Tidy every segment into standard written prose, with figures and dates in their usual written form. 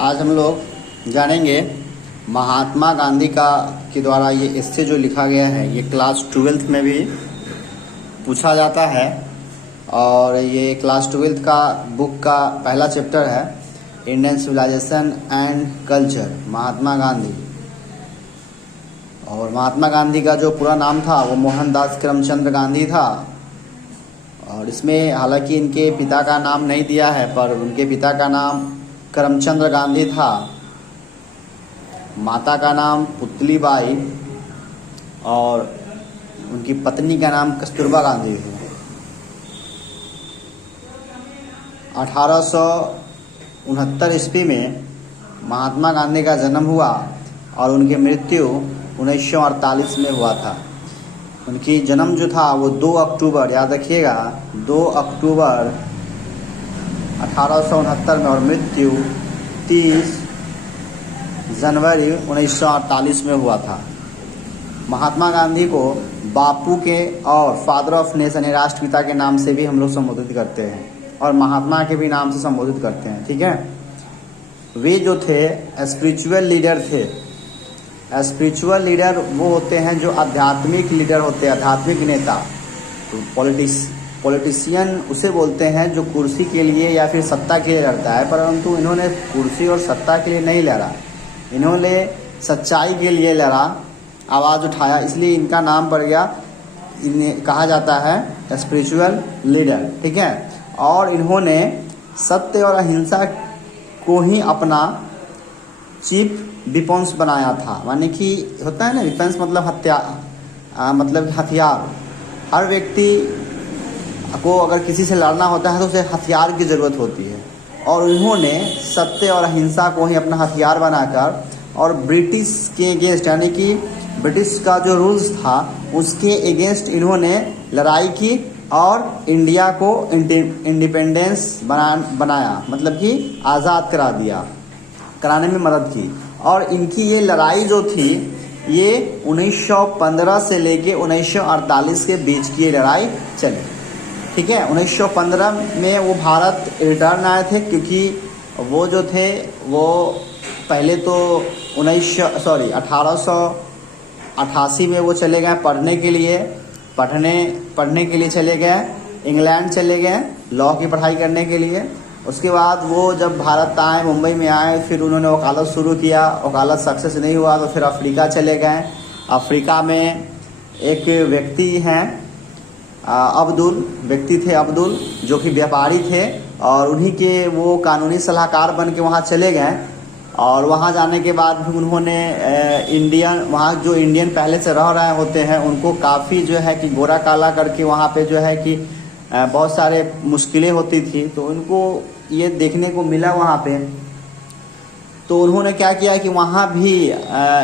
आज हम लोग जानेंगे महात्मा गांधी का के द्वारा ये एस्से जो लिखा गया है, ये क्लास 12th में भी पूछा जाता है और ये क्लास 12th का बुक का पहला चैप्टर है, Indian civilisation and culture, Mahatma Gandhi. और महात्मा गांधी का जो पूरा नाम था वो मोहनदास करमचंद गांधी था। और इसमें हालांकि इनके पिता का नाम नहीं दिया है, पर उनके पिता का नाम करमचंद गांधी था, माता का नाम पुतलीबाई और उनकी पत्नी का नाम कस्तूरबा गांधी है। 1869 ईस्वी में महात्मा गांधी का जन्म हुआ और उनकी मृत्यु 1948 में हुआ था। उनकी जन्म जो था वो 2 अक्टूबर, याद रखिएगा, 2 अक्टूबर 1869 में, और मृत्यु 30 जनवरी 1948 में हुआ था। महात्मा गांधी को बापू के और फादर ऑफ नेशन, राष्ट्रपिता के नाम से भी हम लोग संबोधित करते हैं और महात्मा के भी नाम से संबोधित करते हैं, ठीक है। वे जो थे स्पिरिचुअल लीडर थे। स्पिरिचुअल लीडर वो होते हैं जो आध्यात्मिक लीडर होते हैं, आध्यात्मिक नेता। तो पॉलिटिशियन उसे बोलते हैं जो कुर्सी के लिए या फिर सत्ता के लिए लड़ता है, परंतु इन्होंने कुर्सी और सत्ता के लिए नहीं लड़ा, इन्होंने सच्चाई के लिए लड़ा, आवाज़ उठाया, इसलिए इनका नाम पड़ गया, इन्हें कहा जाता है स्पिरिचुअल लीडर, ठीक है। और इन्होंने सत्य और अहिंसा को ही अपना चीफ डिफेंस बनाया था। माने कि होता है ना, डिफेंस मतलब मतलब हथियार। हर व्यक्ति को अगर किसी से लड़ना होता है तो उसे हथियार की ज़रूरत होती है, और उन्होंने सत्य और अहिंसा को ही अपना हथियार बनाकर और ब्रिटिश के अगेंस्ट, यानी कि ब्रिटिश का जो रूल्स था उसके अगेंस्ट इन्होंने लड़ाई की और इंडिया को इंडिपेंडेंस बनाया, मतलब कि आज़ाद कराने में मदद की। और इनकी ये लड़ाई जो थी ये 1915 से लेके 1948 के बीच की ये लड़ाई चली, ठीक है। 1915 में वो भारत रिटर्न आए थे, क्योंकि वो जो थे वो पहले तो 1888 में वो चले गए पढ़ने के लिए चले गए, इंग्लैंड चले गए लॉ की पढ़ाई करने के लिए। उसके बाद वो जब भारत आए, मुंबई में आए, फिर उन्होंने वकालत शुरू किया, वकालत सक्सेस नहीं हुआ तो फिर अफ्रीका चले गए। अफ्रीका में एक व्यक्ति हैं अब्दुल, जो कि व्यापारी थे, और उन्हीं के वो कानूनी सलाहकार बन के वहाँ चले गए। और वहाँ जाने के बाद भी उन्होंने वहाँ जो इंडियन पहले से रह रहे होते हैं उनको काफ़ी जो है कि गोरा काला करके वहाँ पे जो है कि बहुत सारे मुश्किलें होती थी, तो उनको ये देखने को मिला वहाँ पे। तो उन्होंने क्या किया कि वहाँ भी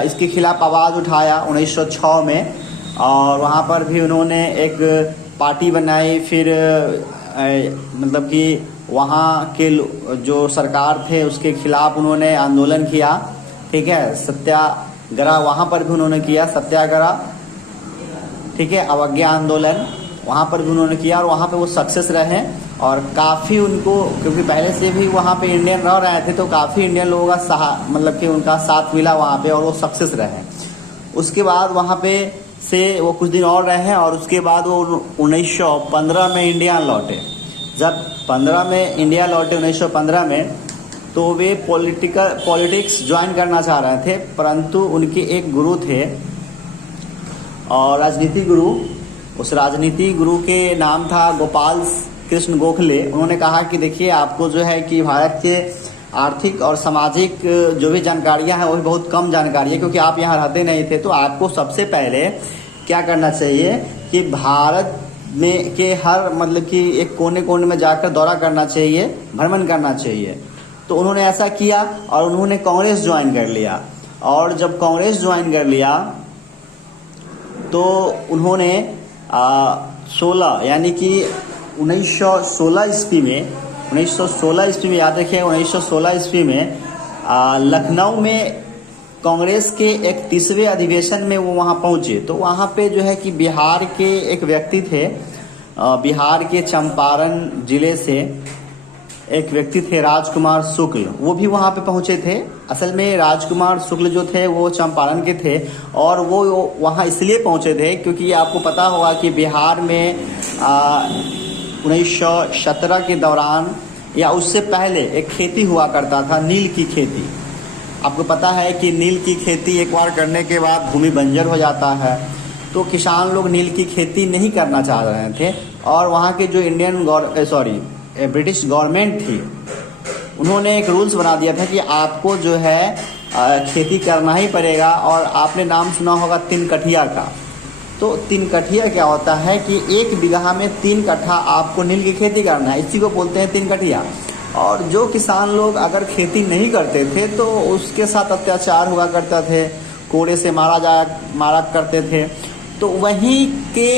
इसके खिलाफ आवाज़ उठाया 1906 में, और वहाँ पर भी उन्होंने एक पार्टी बनाई। फिर मतलब कि वहाँ के जो सरकार थे उसके खिलाफ उन्होंने आंदोलन किया, ठीक है, सत्याग्रह वहाँ पर भी उन्होंने किया, सत्याग्रह, ठीक है, अवज्ञा आंदोलन वहाँ पर भी उन्होंने किया, और वहाँ पे वो सक्सेस रहे। और काफ़ी उनको, क्योंकि पहले से भी वहाँ पे इंडियन रह रहे थे, तो काफ़ी इंडियन लोगों का मतलब कि उनका साथ मिला वहाँ पे, और वो सक्सेस रहे। उसके बाद वहाँ पे से वो कुछ दिन और रहे, और उसके बाद वो 1915 में इंडिया लौटे। जब 1915 में, तो वे पॉलिटिक्स ज्वाइन करना चाह रहे थे, परंतु उनके एक गुरु थे और राजनीति गुरु, उस राजनीति गुरु के नाम था गोपाल कृष्ण गोखले। उन्होंने कहा कि देखिए, आपको जो है कि भारत के आर्थिक और सामाजिक जो भी जानकारियां हैं वो भी बहुत कम जानकारी है, क्योंकि आप यहाँ रहते नहीं थे। तो आपको सबसे पहले क्या करना चाहिए कि भारत में के हर मतलब कि एक कोने कोने में जाकर दौरा करना चाहिए, भ्रमण करना चाहिए। तो उन्होंने ऐसा किया और उन्होंने कांग्रेस ज्वाइन कर लिया। और जब कांग्रेस ज्वाइन कर लिया तो उन्होंने 16 यानी कि 1916 ईस्वी में याद रखिए, 1916 ईस्वी में लखनऊ में कांग्रेस के 31वें अधिवेशन में वो वहाँ पहुँचे। तो वहाँ पे जो है कि बिहार के एक व्यक्ति थे, बिहार के चंपारण जिले से एक व्यक्ति थे राजकुमार शुक्ल, वो भी वहाँ पे पहुँचे थे। असल में राजकुमार शुक्ल जो थे वो चंपारण के थे, और वो वहाँ इसलिए पहुँचे थे क्योंकि आपको पता होगा कि बिहार में 1917 के दौरान या उससे पहले एक खेती हुआ करता था, नील की खेती। आपको पता है कि नील की खेती एक बार करने के बाद भूमि बंजर हो जाता है, तो किसान लोग नील की खेती नहीं करना चाह रहे थे, और वहाँ के जो ब्रिटिश गवर्नमेंट थी, उन्होंने एक रूल्स बना दिया था कि आपको जो है खेती करना ही पड़ेगा। और आपने नाम सुना होगा 3 कठिया का। तो 3 कठिया क्या होता है कि 1 बीघा में 3 कट्ठा आपको नील की खेती करना है, इसी को बोलते हैं 3 कठिया। और जो किसान लोग अगर खेती नहीं करते थे तो उसके साथ अत्याचार हुआ करता थे, कोड़े से मारा करते थे। तो वहीं के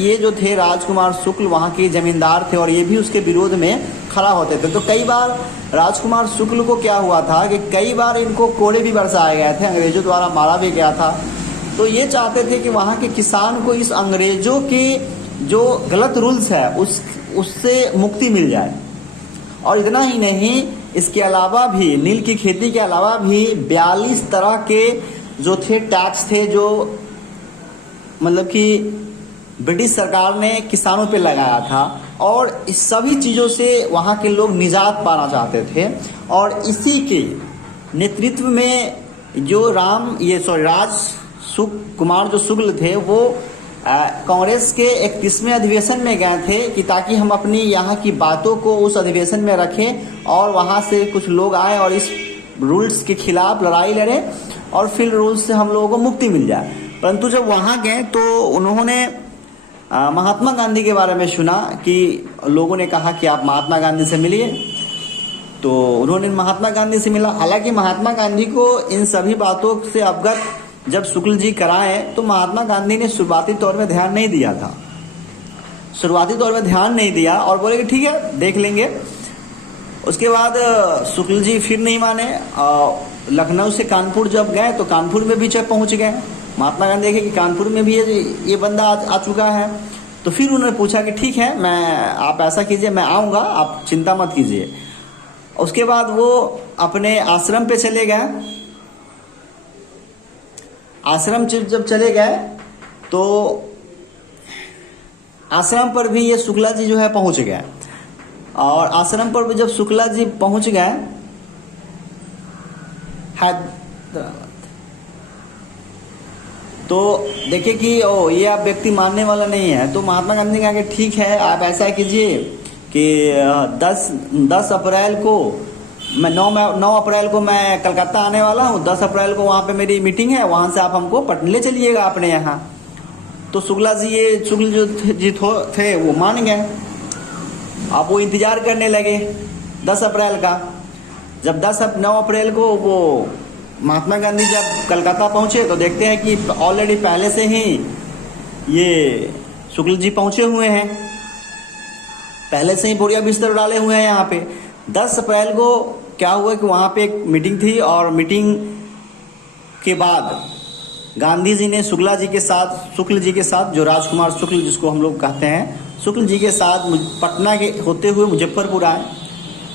ये जो थे राजकुमार शुक्ल वहाँ के ज़मींदार थे, और ये भी उसके विरोध में खड़ा होते थे। तो कई बार राजकुमार शुक्ल को क्या हुआ था कि कई बार इनको कोड़े भी बरसाए गए थे, अंग्रेज़ों द्वारा मारा भी गया था। तो ये चाहते थे कि वहाँ के किसान को इस अंग्रेज़ों के जो गलत रूल्स है उससे मुक्ति मिल जाए। और इतना ही नहीं, इसके अलावा भी नील की खेती के अलावा भी 42 तरह के जो थे टैक्स थे, जो मतलब कि ब्रिटिश सरकार ने किसानों पे लगाया था, और इस सभी चीज़ों से वहाँ के लोग निजात पाना चाहते थे। और इसी के नेतृत्व में जो राजकुमार जो शुक्ल थे वो कांग्रेस के 31वें अधिवेशन में गए थे कि ताकि हम अपनी यहाँ की बातों को उस अधिवेशन में रखें, और वहाँ से कुछ लोग आए और इस रूल्स के खिलाफ लड़ाई लड़े, और फिर रूल्स से हम लोगों को मुक्ति मिल जाए। परंतु जब वहाँ गए तो उन्होंने महात्मा गांधी के बारे में सुना कि लोगों ने कहा कि आप महात्मा गांधी से मिलिए। तो उन्होंने महात्मा गांधी से मिला। हालांकि महात्मा गांधी को इन सभी बातों से अवगत जब शुक्ल जी कराए तो महात्मा गांधी ने शुरुआती तौर में ध्यान नहीं दिया था, और बोले कि ठीक है देख लेंगे। उसके बाद शुक्ल जी फिर नहीं माने। लखनऊ से कानपुर जब गए तो कानपुर में भी जब पहुंच गए, महात्मा गांधी देखे कि कानपुर में भी ये बंदा आ चुका है। तो फिर उन्होंने पूछा कि ठीक है, आप ऐसा कीजिए, मैं आऊँगा, आप चिंता मत कीजिए। उसके बाद वो अपने आश्रम पे चले गए। आश्रम जब चले गए तो आश्रम पर भी ये शुक्ला जी जो है पहुंच गए, और आश्रम पर भी जब शुक्ला जी पहुंच गए तो देखे कि ये आप व्यक्ति मानने वाला नहीं है। तो महात्मा गांधी ने कहा कि ठीक है, आप ऐसा कीजिए कि 10 अप्रैल को मैं 9 अप्रैल को मैं कलकत्ता आने वाला हूँ, 10 अप्रैल को वहाँ पे मेरी मीटिंग है, वहाँ से आप हमको ले चलिएगा अपने यहाँ। तो शुक्ल जी थे वो मान गए। अब वो इंतज़ार करने लगे 10 अप्रैल का। जब 9 अप्रैल को वो महात्मा गांधी जब कलकत्ता पहुँचे तो देखते हैं कि ऑलरेडी पहले से ही ये शुक्ल जी पहुँचे हुए हैं, पहले से ही बोरिया बिस्तर डाले हुए हैं यहाँ पे। 10 अप्रैल को क्या हुआ कि वहाँ पे एक मीटिंग थी, और मीटिंग के बाद गांधी जी ने शुक्ल जी के साथ जो राजकुमार शुक्ल जिसको हम लोग कहते हैं, शुक्ल जी के साथ पटना के होते हुए मुजफ्फरपुर आए।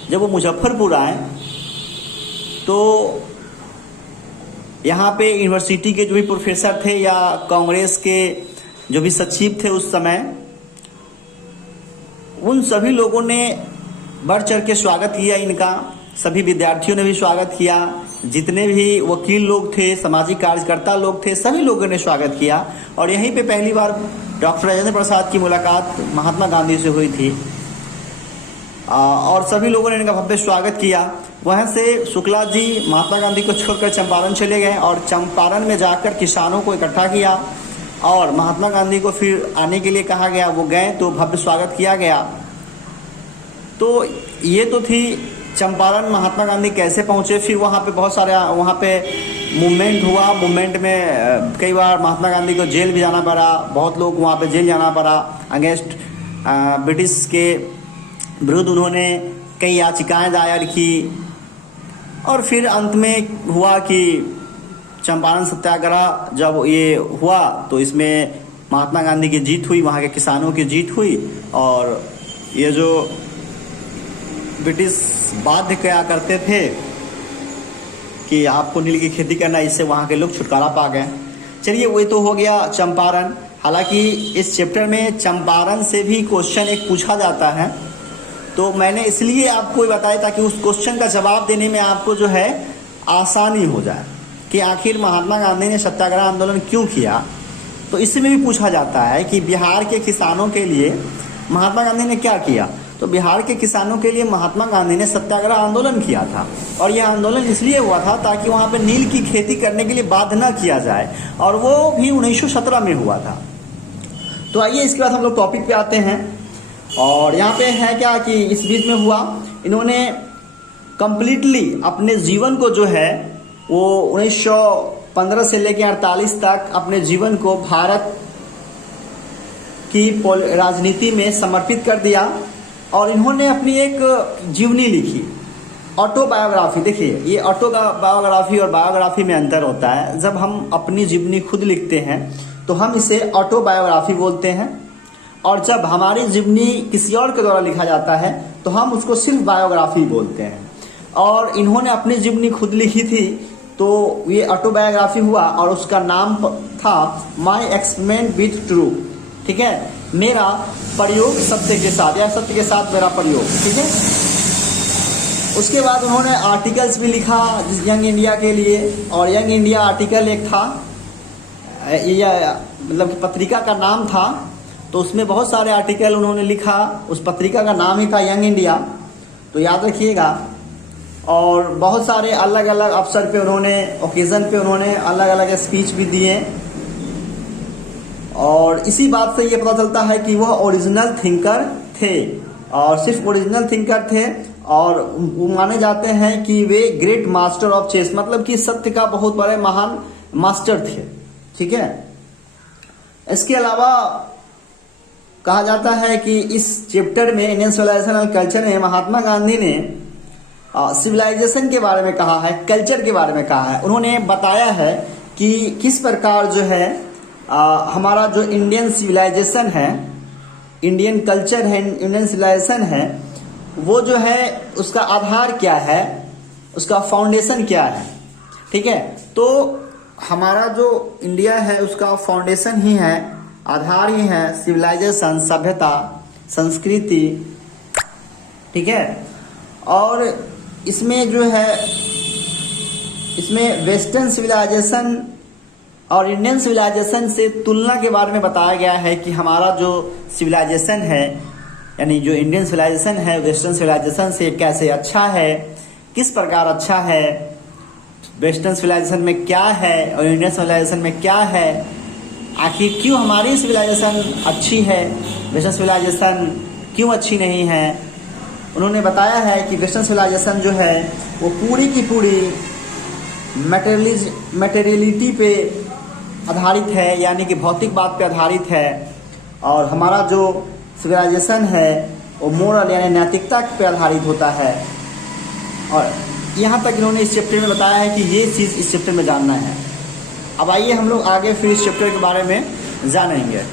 जब वो मुजफ्फरपुर आए तो यहाँ पे यूनिवर्सिटी के जो भी प्रोफेसर थे या कांग्रेस के जो भी सचिव थे उस समय, उन सभी लोगों ने बढ़ चढ़ के स्वागत किया इनका। सभी विद्यार्थियों ने भी स्वागत किया, जितने भी वकील लोग थे, सामाजिक कार्यकर्ता लोग थे, सभी लोगों ने स्वागत किया। और यहीं पे पहली बार डॉक्टर राजेंद्र प्रसाद की मुलाकात महात्मा गांधी से हुई थी, और सभी लोगों ने इनका भव्य स्वागत किया। वहाँ से शुक्ला जी महात्मा गांधी को छोड़कर चंपारण चले गए, और चंपारण में जाकर किसानों को इकट्ठा किया, और महात्मा गांधी को फिर आने के लिए कहा गया। वो गए तो भव्य स्वागत किया गया। तो ये तो थी चंपारण महात्मा गांधी कैसे पहुँचे। फिर वहाँ पे बहुत सारे मूवमेंट हुआ। मूवमेंट में कई बार महात्मा गांधी को जेल भी जाना पड़ा, बहुत लोग वहाँ पे जेल जाना पड़ा। अगेंस्ट ब्रिटिश के विरुद्ध उन्होंने कई याचिकाएं दायर की, और फिर अंत में हुआ कि चंपारण सत्याग्रह जब ये हुआ तो इसमें महात्मा गांधी की जीत हुई, वहाँ के किसानों की जीत हुई, और ये जो ब्रिटिश बाध्य क्या करते थे कि आपको नील की खेती करना, इससे वहाँ के लोग छुटकारा पा गए। चलिए, वही तो हो गया चंपारण। हालांकि इस चैप्टर में चंपारण से भी क्वेश्चन एक पूछा जाता है, तो मैंने इसलिए आपको बताया ताकि उस क्वेश्चन का जवाब देने में आपको जो है आसानी हो जाए कि आखिर महात्मा गांधी ने सत्याग्रह आंदोलन क्यों किया। तो इसमें भी पूछा जाता है कि बिहार के किसानों के लिए महात्मा गांधी ने क्या किया। तो बिहार के किसानों के लिए महात्मा गांधी ने सत्याग्रह आंदोलन किया था, और यह आंदोलन इसलिए हुआ था ताकि वहाँ पे नील की खेती करने के लिए बाध्य न किया जाए, और वो भी 1917 में हुआ था। तो आइए इसके बाद हम लोग टॉपिक पे आते हैं। और यहाँ पे है क्या कि इस बीच में हुआ, इन्होंने कंप्लीटली अपने जीवन को जो है वो 1915 से लेकर 48 तक अपने जीवन को भारत की राजनीति में समर्पित कर दिया, और इन्होंने अपनी एक जीवनी लिखी, ऑटोबायोग्राफी। देखिए, ये ऑटोबायोग्राफी और बायोग्राफी में अंतर होता है। जब हम अपनी जीवनी खुद लिखते हैं तो हम इसे ऑटोबायोग्राफी बोलते हैं, और जब हमारी जीवनी किसी और के द्वारा लिखा जाता है तो हम उसको सिर्फ बायोग्राफी बोलते हैं। और इन्होंने अपनी जीवनी खुद लिखी थी, तो ये ऑटोबायोग्राफी हुआ, और उसका नाम था माई एक्सपेरिमेंट विथ ट्रू। ठीक है, मेरा प्रयोग सत्य के साथ, या सत्य के साथ मेरा प्रयोग। ठीक है, उसके बाद उन्होंने आर्टिकल्स भी लिखा यंग इंडिया के लिए, और यंग इंडिया आर्टिकल एक था, मतलब पत्रिका का नाम था, तो उसमें बहुत सारे आर्टिकल उन्होंने लिखा। उस पत्रिका का नाम ही था यंग इंडिया, तो याद रखिएगा। और बहुत सारे अलग अलग अवसर पे उन्होंने, ओकेजन पे उन्होंने अलग अलग स्पीच भी दिए, और इसी बात से ये पता चलता है कि वह ओरिजिनल थिंकर थे, और सिर्फ ओरिजिनल थिंकर थे, और वो माने जाते हैं कि वे ग्रेट मास्टर ऑफ चेस, मतलब कि सत्य का बहुत बड़े महान मास्टर थे। ठीक है, इसके अलावा कहा जाता है कि इस चैप्टर में इंडियन सिविलाइजेशन एंड कल्चर में महात्मा गांधी ने सिविलाइजेशन के बारे में कहा है, कल्चर के बारे में कहा है। उन्होंने बताया है कि किस प्रकार जो है हमारा जो इंडियन सिविलाइजेशन है, इंडियन कल्चर है, इंडियन सिविलाइजेशन है, वो जो है उसका आधार क्या है, उसका फाउंडेशन क्या है। ठीक है, तो हमारा जो इंडिया है उसका फाउंडेशन ही है, आधार ही है सिविलाइजेशन, सभ्यता, संस्कृति। ठीक है, और इसमें जो है, इसमें वेस्टर्न सिविलाइजेशन और इंडियन सिविलाइजेशन से तुलना के बारे में बताया गया है कि हमारा जो सिविलाइजेशन है, यानी जो इंडियन सिविलाइजेशन है वेस्टर्न सिविलाइजेशन से कैसे अच्छा है, किस प्रकार अच्छा है, वेस्टर्न सिविलाइजेशन में क्या है और इंडियन सिविलाइजेशन में क्या है, आखिर क्यों हमारी सिविलाइजेशन अच्छी है, वेस्टर्न सिविलाइजेशन क्यों अच्छी नहीं है। उन्होंने बताया है कि वेस्टर्न सिविलाइजेशन जो है वो पूरी की पूरी मटेरियलिटी पे आधारित है, यानी कि भौतिक बात पे आधारित है, और हमारा जो सिविलाइजेशन है वो मोरल यानी नैतिकता पे आधारित होता है। और यहाँ तक इन्होंने इस चैप्टर में बताया है कि ये चीज़ इस चैप्टर में जानना है। अब आइए हम लोग आगे फिर इस चैप्टर के बारे में जानेंगे।